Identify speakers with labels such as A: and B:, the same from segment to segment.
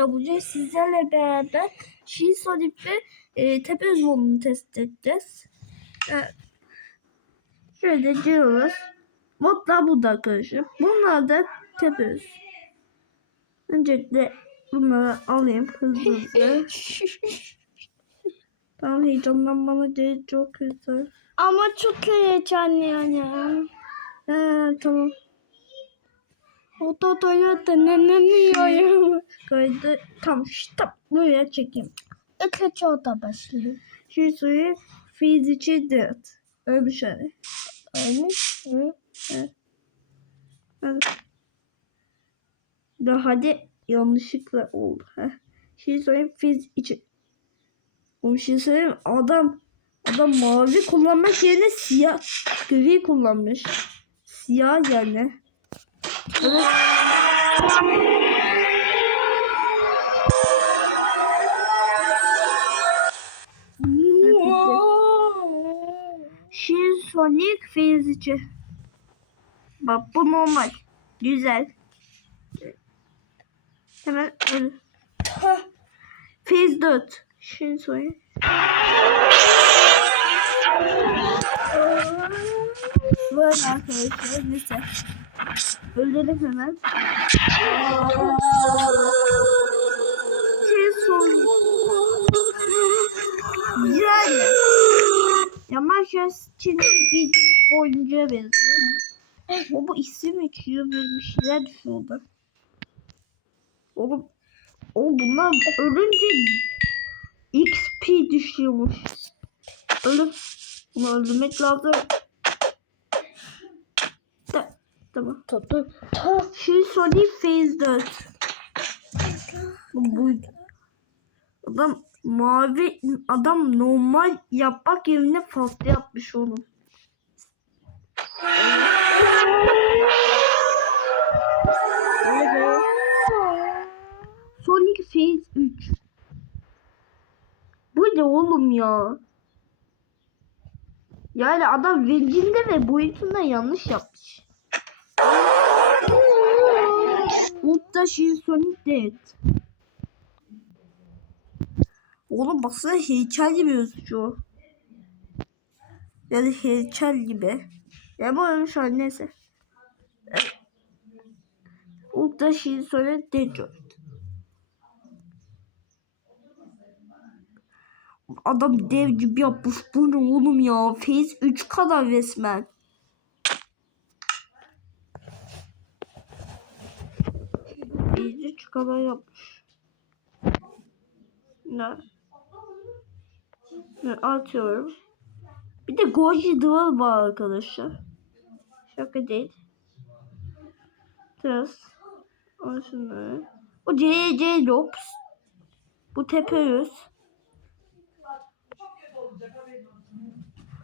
A: Bugün sizlerle beraber Şii Sonic ve e, tepe uzmanını test edeceğiz. E, şöyle diyoruz. Modlar burada arkadaşlar. Bunlar da tepe üz. Öncelikle bunları alayım hızlı hızlı. tamam heyecanlanmana değil çok güzel.
B: Ama çok heyecanlı yani.
A: Ee, tamam
B: O da Toyota denemiyorum.
A: kaydı. Tamam işte buraya çekeyim.
B: İlk önce o da başlıyor.
A: Şey söyleyeyim. Fizici dert. Öyle bir şey.
B: Öyle mi?
A: Hadi. Da hadi yanlışlıkla oldu. Heh. Şey söyleyeyim fiz için. O şey söyleyeyim adam adam mavi kullanmak yerine siyah gri kullanmış. Siyah yani. Evet. Shin Sonic fizici. Bak bu normal. Güzel. Hemen öyle. Phase 4. Shin Sonic. Böyle arkadaşlar. Neyse. Öldürelim hemen. Shin Sonic. Yani. Yamaç Çin'in giydiğimiz boyunca benziyor. O bu isim içiyor böyle bir şeyler düşüyordu. Oğlum o bunlar ölünce XP düşüyormuş. Ölüp bunu öldürmek lazım. Tamam.
B: Tadı.
A: Şu Sony Phase 4. Bu. Adam mavi adam normal yapmak yerine farklı yapmış. Evet. Sonic Phase 3. Bu ne oğlum ya? Yani adam renginde ve boyutunda yanlış yapmış. Ultra Shin Sonic Dead. Oğlum baksana heykel gibi gözüküyor. Yani heykel gibi. Ya bu ölmüş hali neyse. Ultra Shin Sonic Dead. Adam dev gibi yapmış. Bu ne oğlum ya? Phase 3 kadar resmen. 3 kadar yapmış. Ne? Ne atıyorum. Bir de Goji Duval var arkadaşlar. Şaka değil. Biraz. Ama şunları. O CC Lopes. Bu Tepeüs.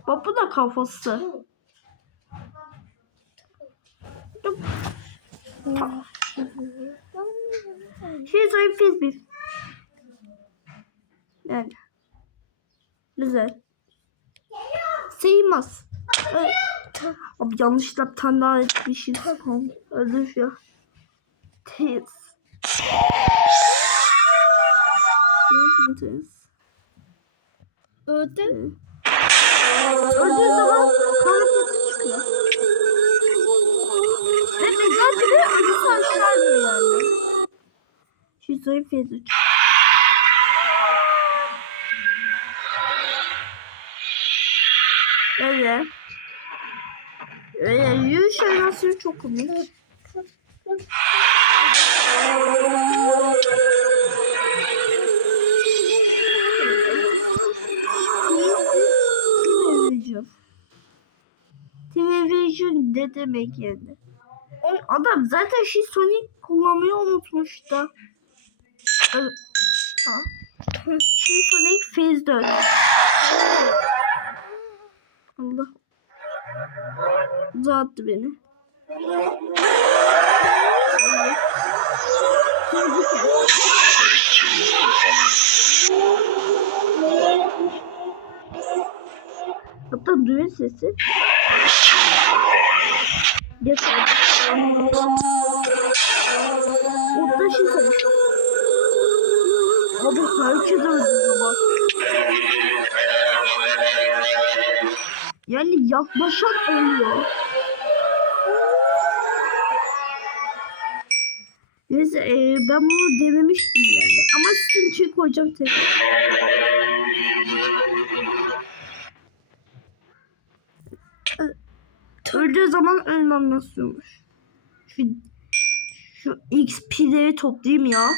A: Bak bu da kafası. Tamam. Şey söyleyeyim fizbir. Yani. Güzel. Sığmaz. Evet. Abi yanlışlıkla bir tane daha etmişiz. Tamam. Öldür ya. Tez. Tez.
B: Öldü.
A: Öldüğü zaman kan sesi çıkıyor. Ve mezar gibi. Şizoid fezi. Öyle. Öyle yürüyüş animasyonu çok komik. Television. Ne demek yani? Adam zaten şey Sonic kullanmayı unutmuş da. Evet. Şey Sonic Phase 4. Allah. Uzattı beni. Şimdi Hatta düğün sesi. Yeter. Orada şey sesi. Abi herkes öldürüyor bak. Yani yaklaşan ölüyor. Neyse e, ben bunu denemiştim yani. Ama sizin için koyacağım tekrar. Öldüğü zaman ölmem nasılmış. Şu, şu XP'leri toplayayım ya.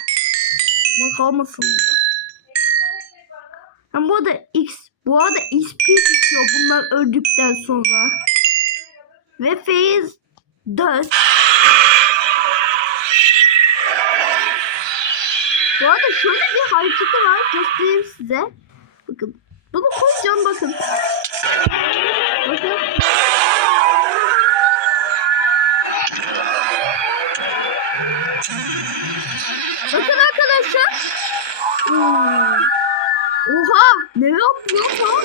A: Ama kalmasın burada. Ha, bu arada X bu arada XP düşüyor bunlar öldükten sonra. Ve phase 4 Bu arada şöyle bir hareketi var göstereyim size. Bakın. Bunu koyacağım bakın. Bakın. Bakın arkadaşlar. Oha! Ne yapıyor lan?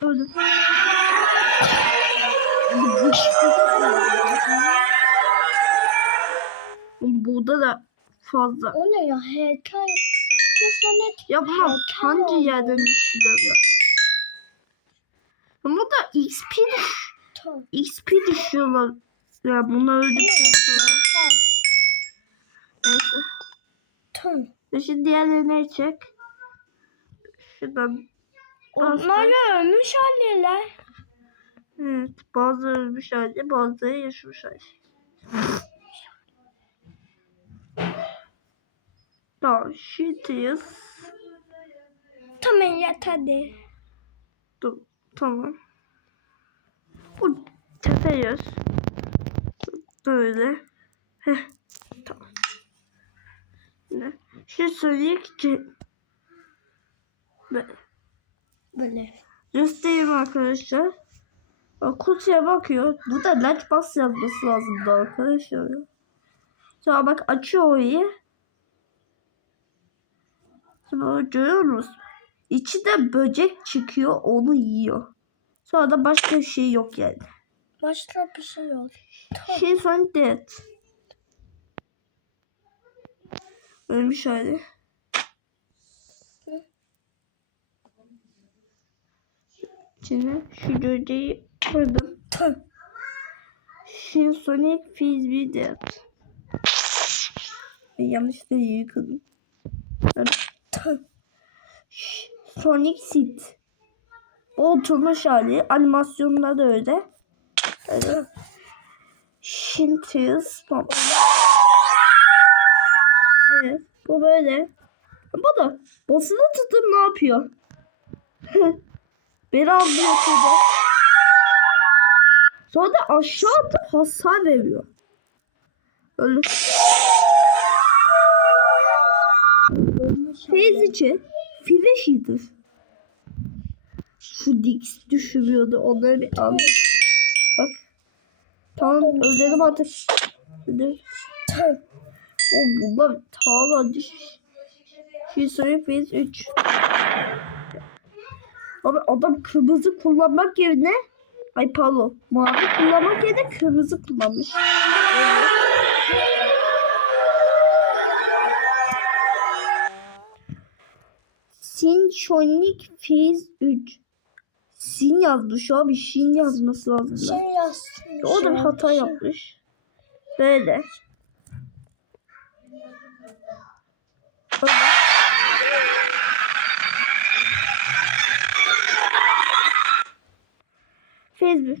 A: Öyle. Burada da fazla.
B: O ne ya? Heykel.
A: Ya bunlar hangi yerden düştüler ya? Ama da XP düş. XP düşüyorlar. Ya bunu öldükten. Neyse.
B: Tamam.
A: Şimdi diğerlerine çek. Şuradan.
B: Onlar ölmüş haliyle.
A: Evet. Bazı ölmüş halde bazıları yaşamış halde. Tamam. Shittiyiz.
B: Tamam yat hadi.
A: Dur. Tamam. Bu tepeyiz. Böyle. Heh. Tamam. Söyleyeyim ki Böyle. Göstereyim arkadaşlar. Bak kutuya bakıyor. Burada latch bas yazması lazımdı arkadaşlar. Sonra bak açıyor orayı. Sonra görüyor musun? İçinde böcek çıkıyor onu yiyor. Sonra da başka bir şey yok yani.
B: Başka bir şey yok.
A: Şey son dead. Ölmüş hali. İçine şu böceği koydum.
B: Tamam.
A: Shin Sonic Frisbee Dead. Yanlış da yıkıldım.
B: Tamam.
A: Ş- Sonic Seed. O oturmuş hali. Animasyonunda da öyle. Öyle. Shin Pump. Evet. Bu böyle. Bu da basılı tutun ne yapıyor? Beni alıyor şurada. Sonra da aşağı atıp hasar veriyor. Öyle.
B: Ölmüş
A: Feyz içi Flash. Şu Dix düşürüyordu. Onları bir al. Bak. Tamam ödedim artık. Ödedim. O bunlar tamam hadi. Şey söyle Feyz 3. Abi adam kırmızı kullanmak yerine Ay pardon. Mavi kullanmak yerine kırmızı kullanmış. Synchonic Phase 3. Sin yazmış abi. Shin yazması lazım.
B: Şey yazsın.
A: O da bir hata yapmış. Böyle. Facebook.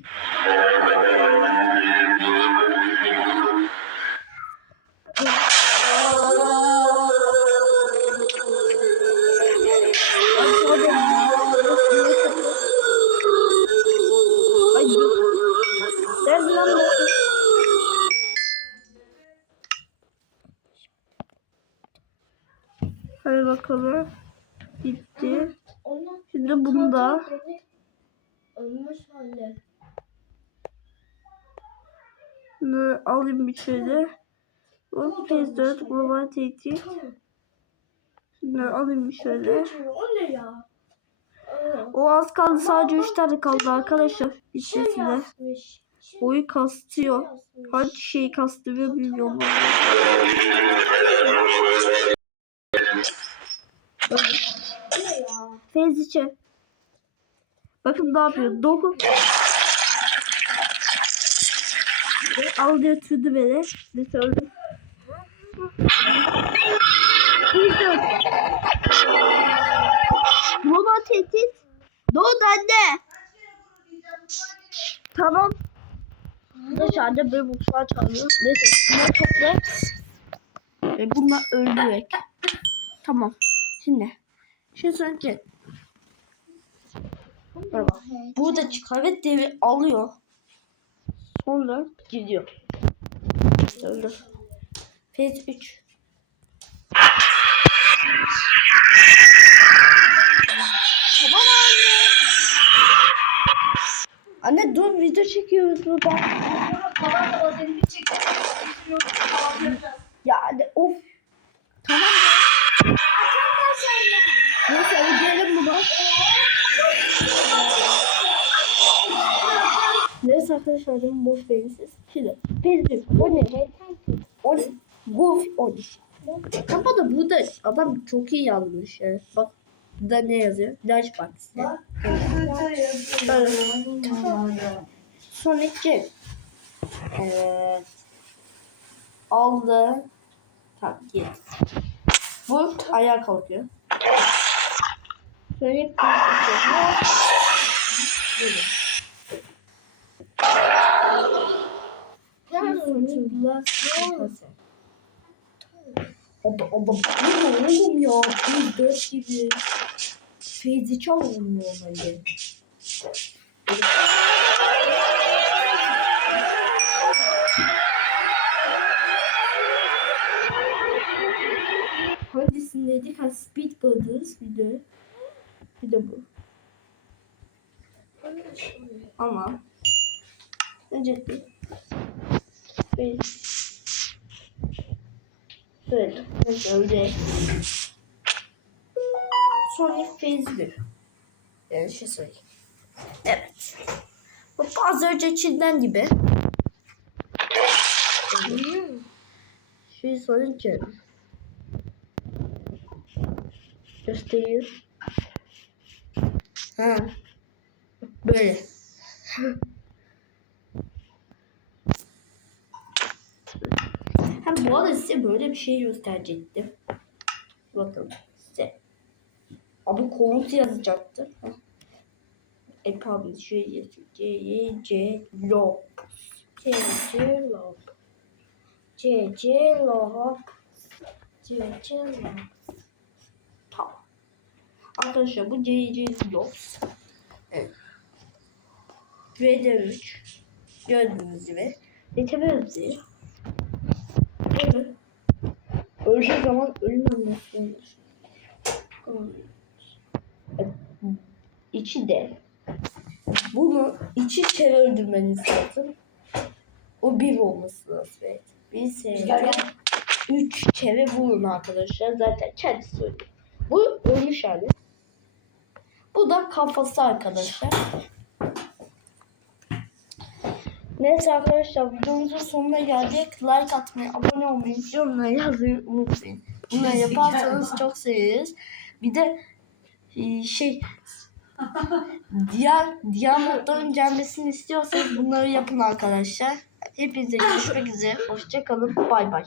B: Ölmüş hali.
A: bunu alayım bir şöyle. O PS4 Global.
B: Tamam.
A: Şimdi alayım bir şöyle.
B: O ne ya?
A: O az kaldı sadece 3 tane kaldı arkadaşlar.
B: Şey
A: Bitmesine.
B: yazmış.
A: Boyu kastıyor. Hangi şeyi kastırıyor bilmiyorum.
B: Ya?
A: Feyziçe. Bakın ne yapıyor. Dokun. Al götürdü beni. Ne söyledim? Bir dört. Baba tehdit. Ne oldu anne? Tamam. Dışarıda bir mutfağa çağırıyor. Neyse şunu topla. Ve bununla öldürek. Tamam. Şimdi. Şimdi söyleyeceğim. Bak. Burada çıkar ve devi alıyor. Sonra gidiyor. Öldür. Phase 3. Tamam anne. Anne dur video çekiyoruz burada.
B: Babam da
A: Arkadaşlar benim boş verin siz. Şimdi biz o ne? O ne? Golf o ne? Ama da burada adam çok iyi yazmış yani. Bak burada ne yazıyor? Dutch Box. Sonraki evet. aldı. Tamam git. Bu ayağa kalkıyor. Sonraki Aba aba bu ne oğlum ya? Bir dört gibi. Feyzi çalmıyor normalde. Hangisindeydik? Ha Speed Brothers bir de. Bir de bu. Ama öncelikle böyle böyle böyle sonra phase bir yani şey söyleyeyim. Evet. Bu az önce Çin'den gibi. Şey sorunca gösteriyor ha. Böyle Hem bu arada size böyle bir şey gösterecektim. Bakın size. Abi komut yazacaktı. E pardon şey yazıyor. C, C, Lop. C, C, Lop. C, C, Lop. C, C, Lop. Tamam. Arkadaşlar bu C, C, Lop. Evet. Ve de 3. Gördüğünüz gibi. Geçebiliriz. Evet. Öldüğü zaman ölüm anlaşılır. İçi de. Bunu iki kere öldürmeniz lazım. O bir olması lazım. Evet. Bir sene. Üç kere vurun arkadaşlar. Zaten kendisi söylüyor. Bu ölmüş hali. Bu da kafası arkadaşlar. Neyse arkadaşlar videomuzun sonuna geldik. Like atmayı, abone olmayı, yorumlara yazmayı unutmayın. Bunları yaparsanız çok seviniriz. Bir de e, şey diğer diğer modların gelmesini istiyorsanız bunları yapın arkadaşlar. Hepinize görüşmek üzere. Hoşçakalın. Bay bay.